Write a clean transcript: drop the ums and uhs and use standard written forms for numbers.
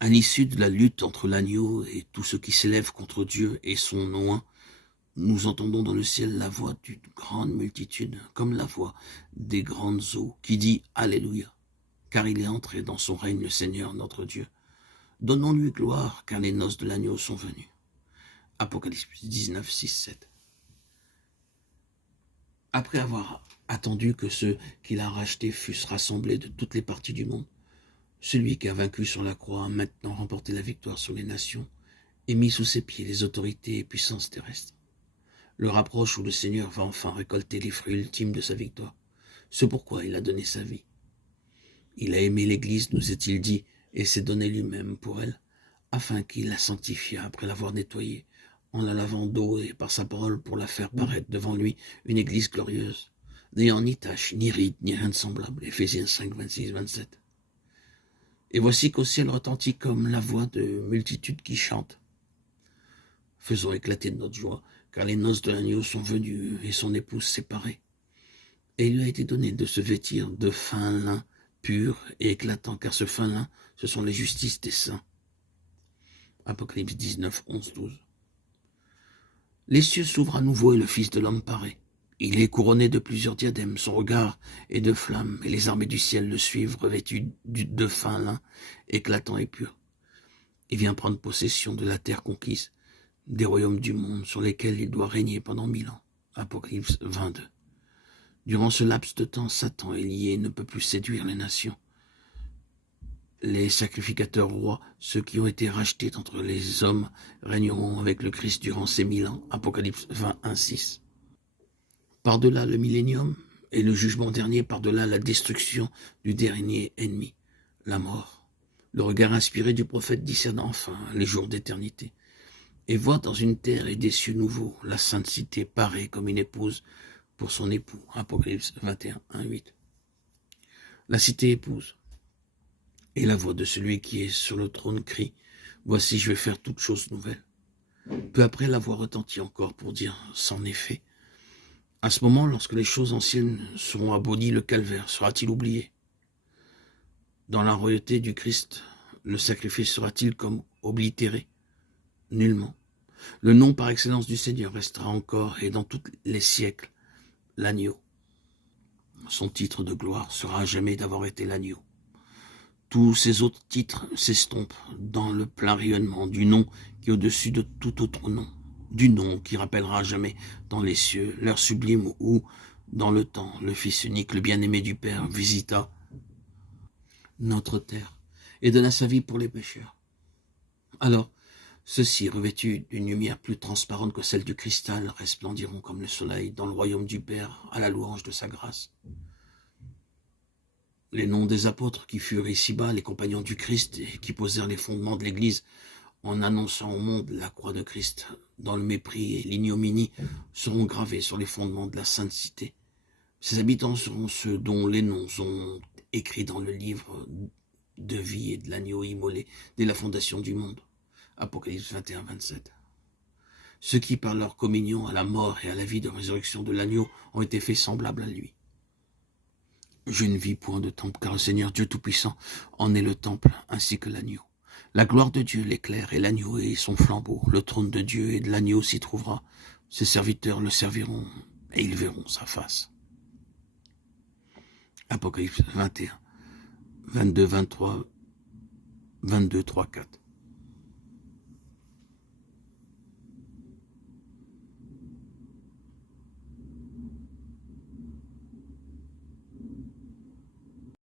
À l'issue de la lutte entre l'agneau et tout ce qui s'élève contre Dieu et son nom, nous entendons dans le ciel la voix d'une grande multitude, comme la voix des grandes eaux, qui dit Alléluia, car il est entré dans son règne le Seigneur notre Dieu. Donnons-lui gloire, car les noces de l'agneau sont venues. Apocalypse 19, 6, 7. Après avoir attendu que ceux qu'il a rachetés fussent rassemblés de toutes les parties du monde, celui qui a vaincu sur la croix a maintenant remporté la victoire sur les nations et mis sous ses pieds les autorités et puissances terrestres. L'heure approche où le Seigneur va enfin récolter les fruits ultimes de sa victoire. C'est pourquoi il a donné sa vie. Il a aimé l'Église, nous est-il dit, et s'est donné lui-même pour elle, afin qu'il la sanctifie après l'avoir nettoyée, en la lavant d'eau et par sa parole pour la faire paraître devant lui une Église glorieuse, n'ayant ni tache, ni ride, ni rien de semblable. Éphésiens 5, 26, 27. Et voici qu'au ciel retentit comme la voix de multitudes qui chantent. Faisons éclater de notre joie, car les noces de l'agneau sont venues et son épouse séparée. Et il lui a été donné de se vêtir de fin lin pur et éclatant, car ce fin lin, ce sont les justices des saints. Apocalypse 19, 11, 12. Les cieux s'ouvrent à nouveau et le Fils de l'homme paraît. Il est couronné de plusieurs diadèmes, son regard est de flammes, et les armées du ciel le suivent, revêtues de fin lin, éclatant et pur. Il vient prendre possession de la terre conquise, des royaumes du monde sur lesquels il doit régner pendant 1000 ans. Apocalypse 22. Durant ce laps de temps, Satan est lié et ne peut plus séduire les nations. Les sacrificateurs rois, ceux qui ont été rachetés d'entre les hommes, régneront avec le Christ durant ces 1000 ans. Apocalypse 21, 6. Par-delà le millénium et le jugement dernier, par-delà la destruction du dernier ennemi, la mort. Le regard inspiré du prophète discerne enfin les jours d'éternité et voit dans une terre et des cieux nouveaux la sainte cité parée comme une épouse pour son époux. Apocalypse 21, 1, 8. La cité épouse. Et la voix de celui qui est sur le trône crie « Voici, je vais faire toutes choses nouvelles ». Peu après, la voix retentit encore pour dire « C'en est fait ». À ce moment, lorsque les choses anciennes seront abolies, le calvaire sera-t-il oublié? Dans la royauté du Christ, le sacrifice sera-t-il comme oblitéré? Nullement. Le nom par excellence du Seigneur restera encore et dans tous les siècles l'agneau. Son titre de gloire sera à jamais d'avoir été l'agneau. Tous ces autres titres s'estompent dans le plein rayonnement du nom qui est au-dessus de tout autre nom, du nom qui rappellera à jamais dans les cieux l'heure sublime où, dans le temps, le Fils unique, le bien-aimé du Père, visita notre terre et donna sa vie pour les pécheurs. Alors, ceux-ci, revêtus d'une lumière plus transparente que celle du cristal, resplendiront comme le soleil dans le royaume du Père à la louange de sa grâce. Les noms des apôtres qui furent ici-bas, les compagnons du Christ et qui posèrent les fondements de l'Église en annonçant au monde la croix de Christ dans le mépris et l'ignominie, seront gravés sur les fondements de la sainte cité. Ses habitants seront ceux dont les noms sont écrits dans le livre de vie et de l'agneau immolé dès la fondation du monde. Apocalypse 21, 27. Ceux qui, par leur communion à la mort et à la vie de résurrection de l'agneau, ont été faits semblables à lui. Je ne vis point de temple, car le Seigneur Dieu Tout-Puissant en est le temple, ainsi que l'agneau. La gloire de Dieu l'éclaire, et l'agneau est son flambeau. Le trône de Dieu et de l'agneau s'y trouvera. Ses serviteurs le serviront, et ils verront sa face. Apocalypse 21, 22, 23, 22, 3, 4.